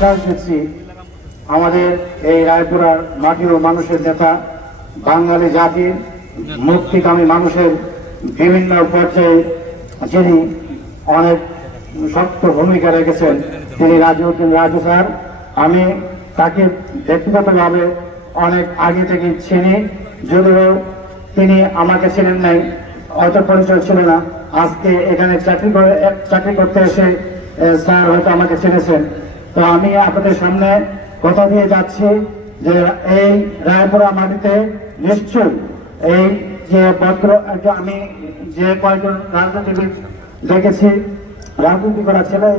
আশ্বাস দিচ্ছি, আমাদের এই রায়পুরার মাটি ও মানুষের নেতা, বাঙালি জাতির মুক্তিকামী মানুষের বিভিন্ন পর্যায়ে যিনি অনেক শক্ত ভূমিকা রেখেছেন, তিনি রাজিউদ্দিন রাজু স্যার। আমি তাকে ব্যক্তিগতভাবে অনেক আগে থেকে চিনি, যদিও তিনি আমাকে চিনেন নাই, হয়তো পরিচয় ছিল না। আজকে এখানে চাকরি করতে এসে স্যার হয়তো আমাকে চিনেছেন। তো আমি আপনাদের সামনে কথা দিয়ে যাচ্ছি যে এই রায়পুরা মাটিতে নিশ্চয়ই এই যে আমি যে কয়েকজন রাজনীতিবিদ দেখেছি, রাজনীতি করা ছেলে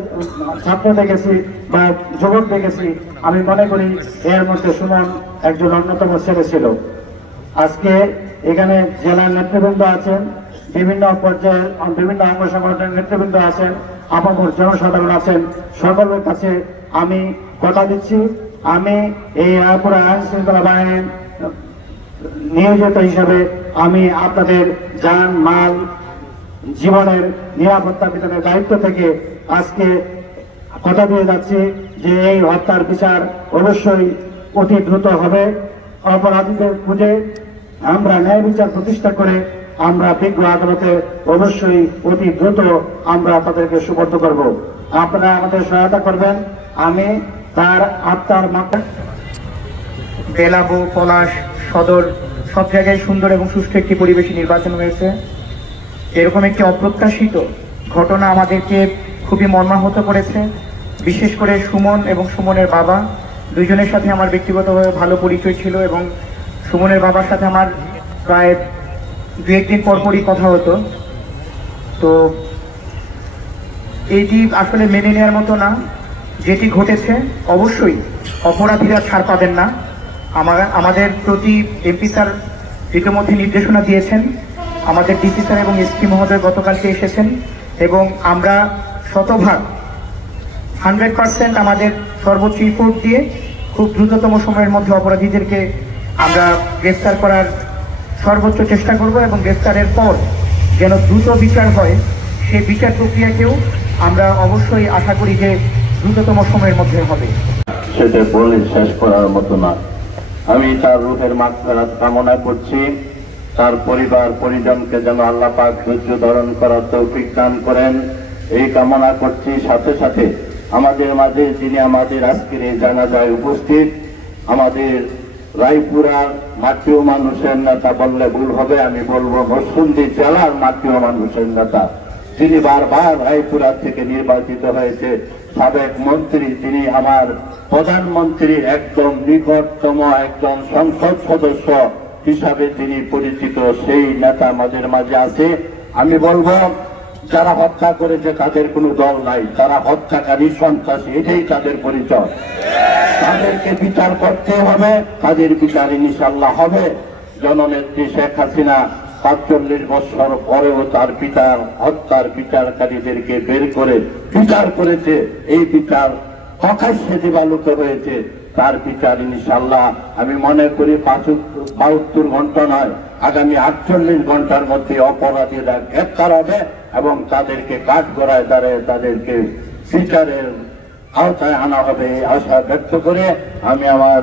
ছাত্র দেখেছি বা যুবক দেখেছি, আমি মনে করি এর মধ্যে সুমন একজন অন্যতম ছেলে ছিল। আজকে এখানে জেলার নেতৃবৃন্দ আছেন, বিভিন্ন পর্যায়ে বিভিন্ন অঙ্গ সংগঠনের নেতৃবৃন্দ আছেন, আপামর জনসাধারণ আছেন। সকলের কাছে আমি কথা দিচ্ছি, আমি এই রায়পুরা আইন শৃঙ্খলা বাহিনীর নিয়োজিত হিসাবে আমি আপনাদের যান মাল জীবনের নিরাপত্তা বিধানের দায়িত্ব থেকে আজকে কথা দিয়ে যাচ্ছি যে এই হত্যার বিচার অবশ্যই অতি দ্রুত হবে। অপরাধীদের খুঁজে আমরা ন্যায় বিচার প্রতিষ্ঠা করে আমরা বিজ্ঞ আদালতে অবশ্যই অতি দ্রুত আমরা তাদেরকে সুপর্দ করব। আপনারা আমাদের সহায়তা করবেন। আমি তার আত্মার মাথা বেলাবো, পলাশ, সদর সব জায়গায় সুন্দর এবং সুষ্ঠু একটি পরিবেশে নির্বাচন হয়েছে। এরকম একটি অপ্রত্যাশিত ঘটনা আমাদেরকে খুবই মর্মাহত করেছে। বিশেষ করে সুমন এবং সুমনের বাবা দুইজনের সাথে আমার ব্যক্তিগতভাবে ভালো পরিচয় ছিল এবং সুমনের বাবার সাথে আমার প্রায় 2-1 দিন পরপরই কথা হতো। তো এইটি আসলে মেনে নেওয়ার মতো না। যেটি ঘটেছে অবশ্যই অপরাধীরা ছাড় পাবেন না। আমাদের প্রতি এমপি স্যার ইতিমধ্যে নির্দেশনা দিয়েছেন, আমাদের ডিসি স্যার এবং এসপি মহোদয় গতকালকে এসেছেন এবং আমরা শতভাগ 100% আমাদের সর্বোচ্চ রিপোর্ট দিয়ে খুব দ্রুততম সময়ের মধ্যে অপরাধীদেরকে আমরা গ্রেফতার করার সর্বোচ্চ চেষ্টা করব এবং গ্রেফতারের পর যেন দ্রুত বিচার হয় সেই বিচার প্রক্রিয়াকেও আমরা অবশ্যই আশা করি যে দ্রুততম সময়ের মধ্যে হবে। সেটা বলে শেষ করার মতো না। আমি তার রূহের মাগফিরাত কামনা করছি। তার পরিবার পরিজনকে যেন আল্লাহ পাক ধৈর্য ধারণ করার তৌফিক দান করেন এই কামনা করছি। সাথে সাথে আমাদের মাঝে যিনি আমাদের আজকের এই জানাজায় উপস্থিত, আমাদের রায়পুরার মাটি ও মানুষের নেতা বললে ভুল হবে, আমি বলবো নরসিংদী জেলার মাটি ও মানুষের নেতা, যিনি বারবার রায়পুরা থেকে নির্বাচিত হয়েছে, সাবেক মন্ত্রী, তিনি আমার প্রধানমন্ত্রীর একদম নিকটতম একজন সংসদ সদস্য হিসাবে তিনি পরিচিত, সেই নেতা আমাদের মাঝে আছে। আমি বলবো যারা হত্যা করেছে তাদের কোনো দল নাই, তারা হত্যাকারী সন্ত্রাসী, এটাই তাদের পরিচয়। তাদেরকে বিচার করতে হবে, তাদের বিচার ইনশাআল্লাহ হবে। জননেত্রী শেখ হাসিনা ৪৫ বছর পরেও তার পিতার হত্যার বিচারকারীদেরকে বের করে বিচার করেছে। এই বিচার প্রকাশ্যে দিবালোক হয়েছে, তার বিচার ইনশাআল্লাহ আমি মনে করি ৭২ ঘন্টা নয়, আগামী ৪৮ ঘন্টার মধ্যে অপরাধীরা গ্রেফতার হবে এবং তাদেরকে কাঠগড়ায় দাঁড়িয়ে তাদেরকে বিচারের আওতায় আনা হবে এই আশা ব্যক্ত করে আমি আমার